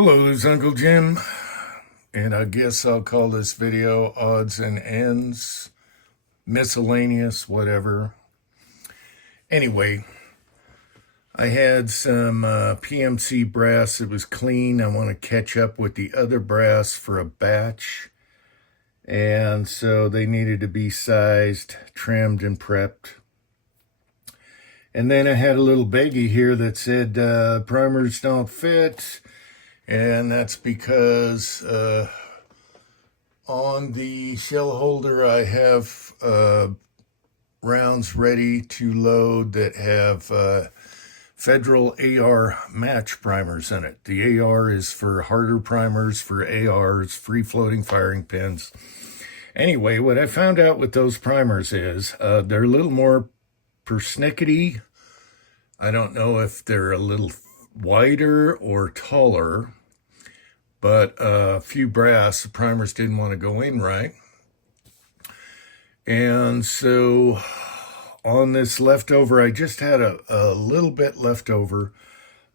Hello, it's Uncle Jim, and I guess I'll call this video odds and ends, miscellaneous, whatever. Anyway, I had some PMC brass. It was clean. I want to catch up with the other brass for a batch, and so they needed to be sized, trimmed, and prepped. And then I had a little baggie here that said primers don't fit. And that's because on the shell holder I have rounds ready to load that have Federal AR match primers in it. The AR is for harder primers, for ARs, free-floating firing pins. Anyway, what I found out with those primers is they're a little more persnickety. I don't know if they're a little wider or taller, but a few brass, the primers didn't want to go in right. And so on this leftover, I just had a little bit left over.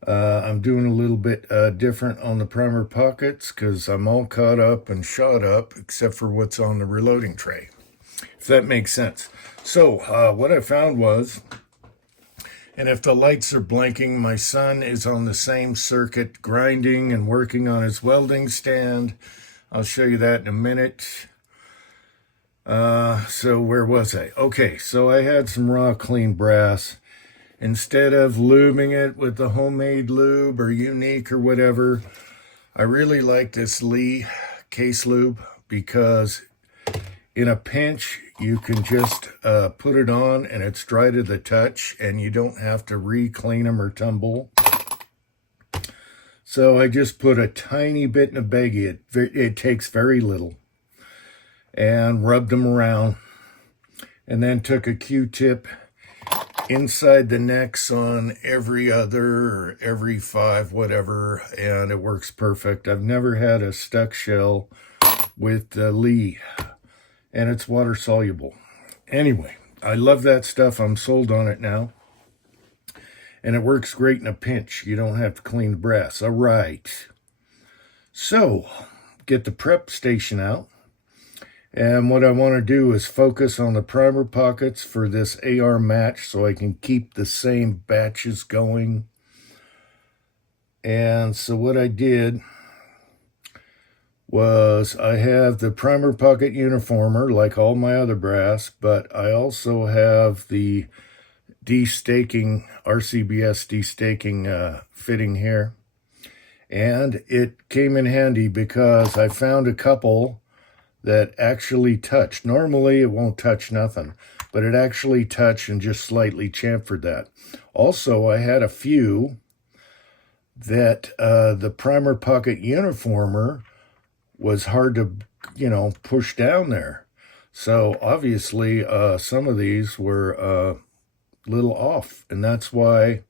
I'm doing a little bit different on the primer pockets because I'm all caught up and shot up except for what's on the reloading tray, if that makes sense. So what I found was, and if the lights are blinking, my son is on the same circuit grinding and working on his welding stand. I'll show you that in a minute. So where was I? Okay, so I had some raw clean brass. Instead of lubing it with the homemade lube or Unique or whatever, I really like this Lee case lube because in a pinch, you can just put it on and it's dry to the touch and you don't have to re-clean them or tumble. So I just put a tiny bit in a baggie. It takes very little. And rubbed them around. And then took a Q-tip inside the necks on every other or every 5, whatever. And it works perfect. I've never had a stuck shell with the Lee. And it's water soluble. Anyway, I love that stuff. I'm sold on it now. And it works great in a pinch. You don't have to clean the brass. All right. So, get the prep station out. And what I want to do is focus on the primer pockets for this AR match so I can keep the same batches going. And so what I did was I have the primer pocket uniformer like all my other brass, but I also have the destaking, RCBS destaking fitting here. And it came in handy because I found a couple that actually touched. Normally it won't touch nothing, but it actually touched and just slightly chamfered that. Also, I had a few that the primer pocket uniformer was hard to, push down there. So obviously some of these were a little off, and that's why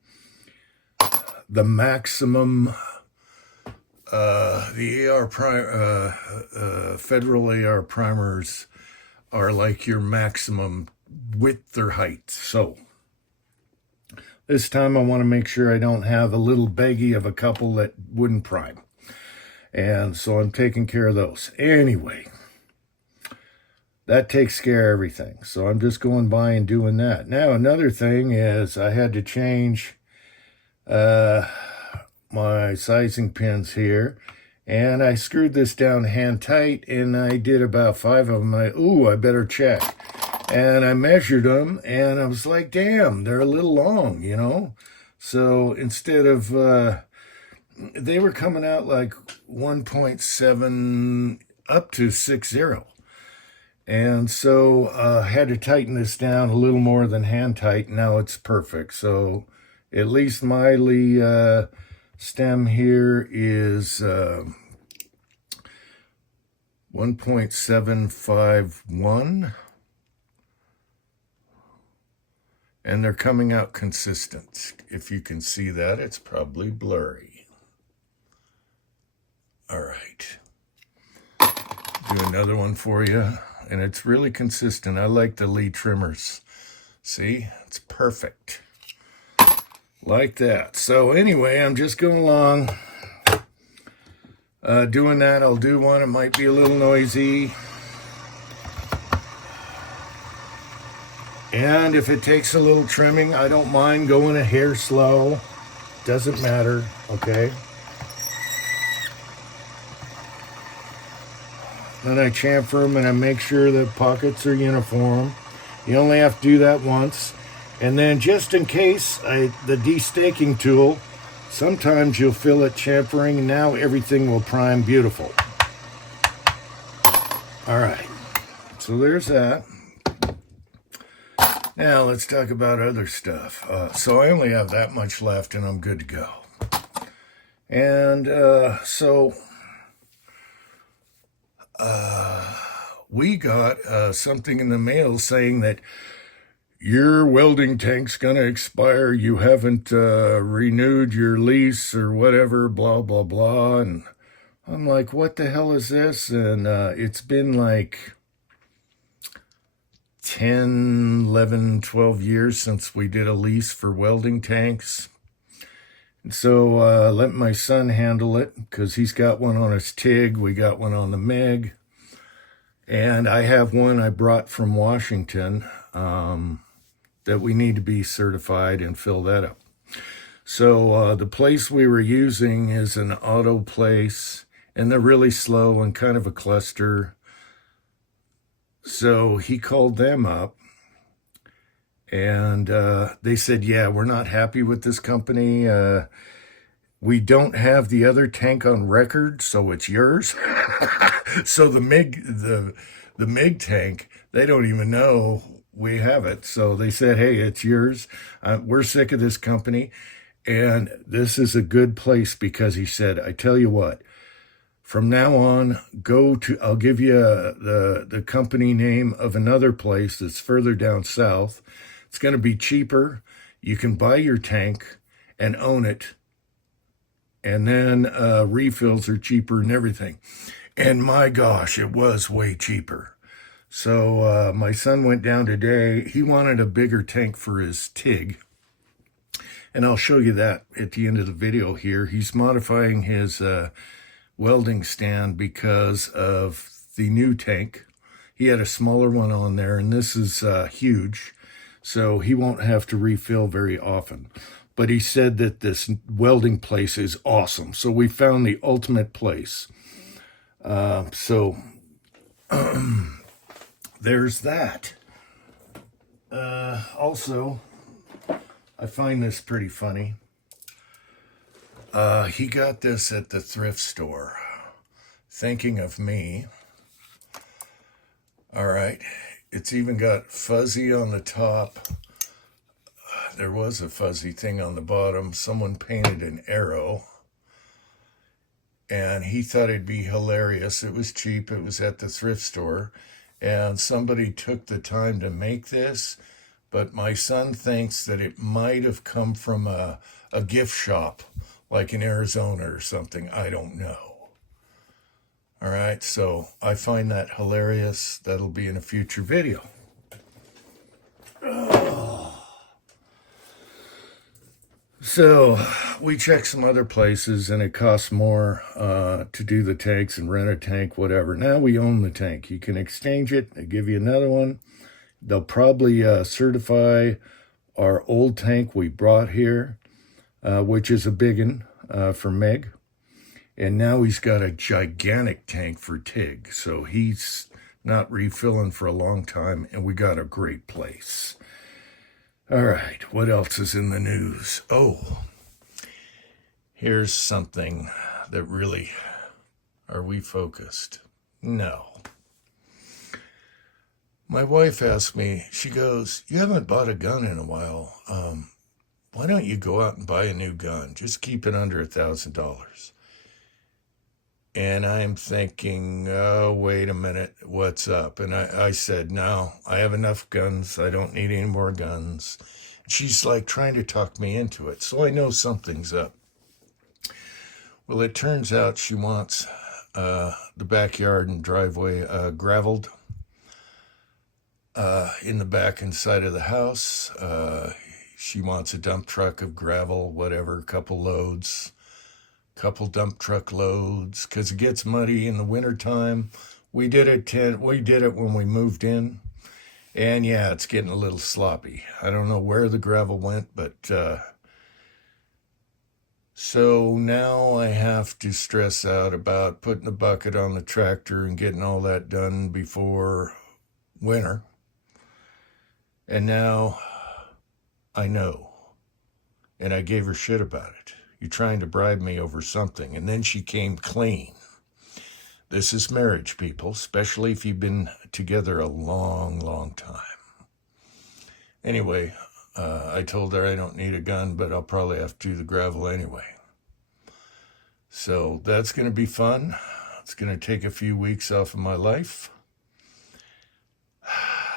the maximum the Federal AR primers are like your maximum width or height. So this time I want to make sure I don't have a little baggie of a couple that wouldn't prime. And so I'm taking care of those. Anyway, that takes care of everything. So I'm just going by and doing that. Now, another thing is I had to change my sizing pins here. And I screwed this down hand tight, and I did about 5 of them. I better check. And I measured them, and I was like, damn, they're a little long, So instead of... they were coming out like 1.7 up to 6.0. And so I had to tighten this down a little more than hand tight. Now it's perfect. So at least my Lee stem here is 1.751. And they're coming out consistent. If you can see that, it's probably blurry. All right, do another one for you, and it's really consistent. I like the Lee trimmers. See, it's perfect, like that. So anyway, I'm just going along, Doing that, I'll do one. It might be a little noisy. And if it takes a little trimming, I don't mind going a hair slow. Doesn't matter, okay? Then I chamfer them and I make sure the pockets are uniform. You only have to do that once. And then just in case, the de-staking tool, sometimes you'll feel it chamfering and now everything will prime beautiful. All right, so there's that. Now let's talk about other stuff. So I only have that much left and I'm good to go. And we got something in the mail saying that your welding tank's gonna expire. You haven't renewed your lease or whatever, blah, blah, blah. And I'm like, what the hell is this? And it's been like 10, 11, 12 years since we did a lease for welding tanks. And so let my son handle it because he's got one on his TIG. We got one on the MIG. And I have one I brought from Washington that we need to be certified and fill that up. So the place we were using is an auto place, and they're really slow and kind of a cluster. So he called them up, and they said, yeah, we're not happy with this company. We don't have the other tank on record, so it's yours. So the MIG tank, they don't even know we have it. So they said, hey, it's yours. We're sick of this company. And this is a good place because he said, I tell you what, from now on, I'll give you the company name of another place that's further down south. It's going to be cheaper. You can buy your tank and own it. And then refills are cheaper and everything. And my gosh, it was way cheaper. So my son went down today. He wanted a bigger tank for his TIG. And I'll show you that at the end of the video here. He's modifying his welding stand because of the new tank. He had a smaller one on there, and this is huge. So he won't have to refill very often. But he said that this welding place is awesome. So we found the ultimate place. There's that. Also, I find this pretty funny. He got this at the thrift store. Thinking of me. All right. It's even got fuzzy on the top. There was a fuzzy thing on the bottom. Someone painted an arrow. And he thought it'd be hilarious. It was cheap. It was at the thrift store. And somebody took the time to make this. But my son thinks that it might have come from a gift shop, like in Arizona or something. I don't know. All right, so I find that hilarious. That'll be in a future video. So we checked some other places, and it costs more to do the tanks and rent a tank, whatever. Now we own the tank. You can exchange it. They give you another one. They'll probably certify our old tank we brought here, which is a big one for MIG. And now he's got a gigantic tank for TIG. So he's not refilling for a long time, and we got a great place. All right, what else is in the news? Oh, here's something that really, are we focused? No. My wife asked me, she goes, you haven't bought a gun in a while. Why don't you go out and buy a new gun? Just keep it under $1,000. And I'm thinking, oh, wait a minute, what's up? And I said, no, I have enough guns. I don't need any more guns. She's like trying to talk me into it. So I know something's up. Well, it turns out she wants the backyard and driveway graveled in the back and side of the house. She wants a dump truck of gravel, whatever, a couple loads. couple dump truck loads, because it gets muddy in the wintertime. We did it when we moved in, and yeah, it's getting a little sloppy. I don't know where the gravel went, but so now I have to stress out about putting the bucket on the tractor and getting all that done before winter. And now I know. And I gave her shit about it. You're trying to bribe me over something. And then she came clean. This is marriage, people, especially if you've been together a long, long time. Anyway, I told her I don't need a gun, but I'll probably have to do the gravel anyway. So that's going to be fun. It's going to take a few weeks off of my life.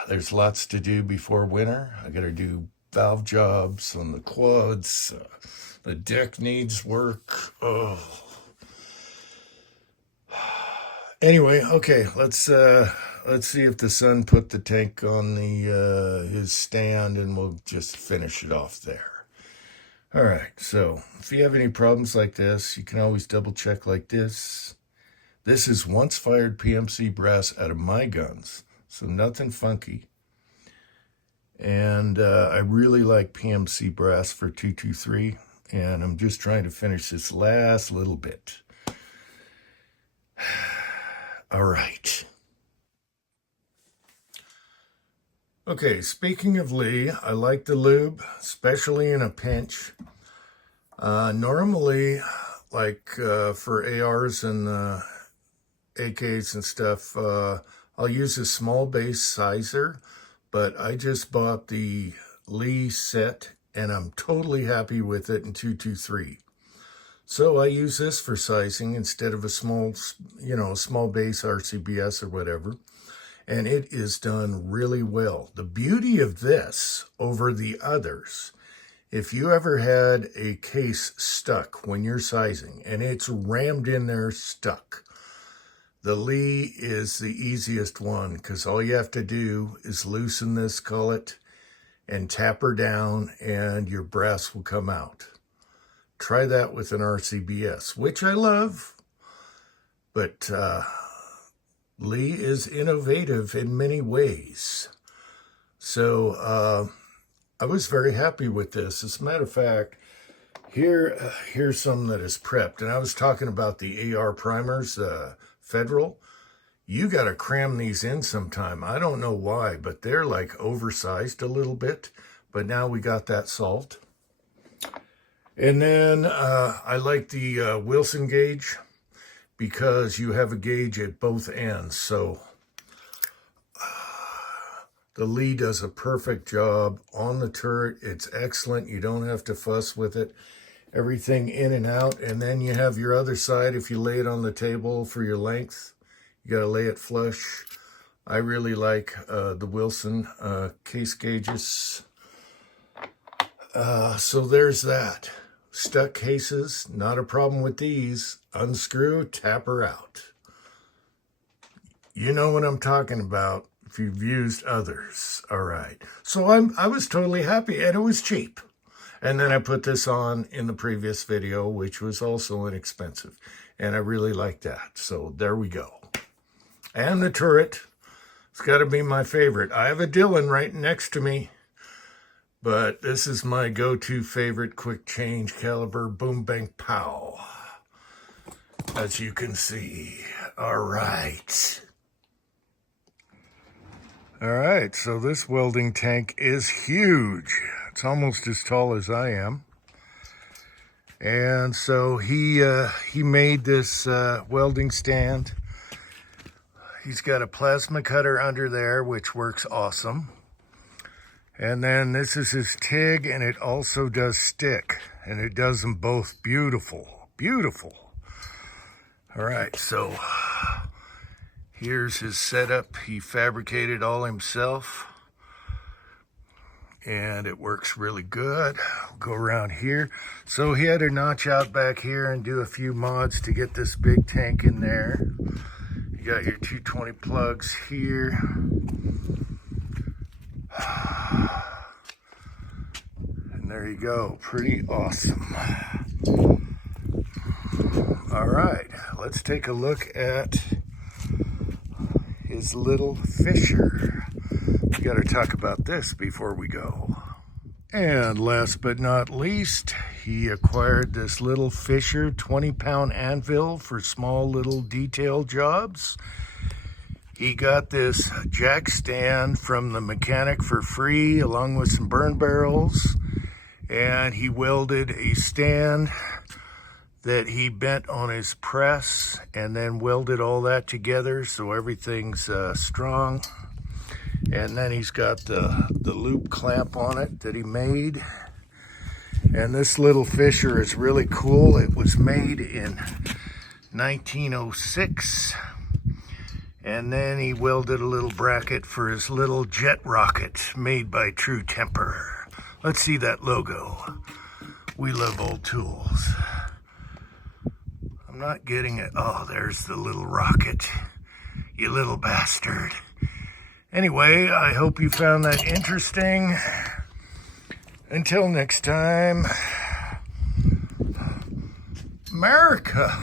There's lots to do before winter. I got to do valve jobs on the quads. The deck needs work. Oh. Anyway, okay, let's see if the son put the tank on the his stand, and we'll just finish it off there. All right, so if you have any problems like this, you can always double check like this. This is once fired PMC brass out of my guns, so nothing funky. And I really like PMC brass for 223, and I'm just trying to finish this last little bit. All right. Okay, speaking of Lee, I like the lube, especially in a pinch. Normally, like for ARs and AKs and stuff, I'll use a small base sizer, but I just bought the Lee set, and I'm totally happy with it in 223. So I use this for sizing instead of a small base RCBS or whatever. And it is done really well. The beauty of this over the others, if you ever had a case stuck when you're sizing and it's rammed in there stuck, the Lee is the easiest one, because all you have to do is loosen this gullet and tap her down and your brass will come out. Try that with an RCBS, which I love, but Lee is innovative in many ways. So I was very happy with this. As a matter of fact, here's some that is prepped. And I was talking about the AR primers, Federal. You got to cram these in sometime. I don't know why, but they're like oversized a little bit. But now we got that solved. And then I like the Wilson gauge, because you have a gauge at both ends. So the Lee does a perfect job on the turret. It's excellent. You don't have to fuss with it. Everything in and out. And then you have your other side. If you lay it on the table for your length, you got to lay it flush. I really like the Wilson case gauges. So there's that. Stuck cases, not a problem with these. Unscrew, tap her out. You know what I'm talking about if you've used others. All right. So I was totally happy, and it was cheap. And then I put this on in the previous video, which was also inexpensive. And I really like that. So there we go. And the turret. It's got to be my favorite. I have a Dillon right next to me, but this is my go-to favorite quick change caliber boom bang pow, as you can see. All right. All right, so this welding tank is huge. It's almost as tall as I am. And so he made this welding stand. He's got a plasma cutter under there, which works awesome. And then this is his TIG, and it also does stick. And it does them both beautiful, beautiful. All right, so here's his setup. He fabricated all himself, and it works really good. I'll go around here. So he had to notch out back here and do a few mods to get this big tank in there. You got your 220 plugs here. And there you go, pretty awesome. All right, let's take a look at his little fisher. We got to talk about this before we go. And last but not least, he acquired this little Fisher 20-pound anvil for small little detail jobs. He got this jack stand from the mechanic for free, along with some burn barrels. And he welded a stand that he bent on his press and then welded all that together so everything's strong. And then he's got the loop clamp on it that he made. And this little fisher is really cool. It was made in 1906. And then he welded a little bracket for his little jet rocket made by True Temper. Let's see that logo. We love old tools. I'm not getting it. Oh, there's the little rocket. You little bastard. Anyway, I hope you found that interesting. Until next time, America.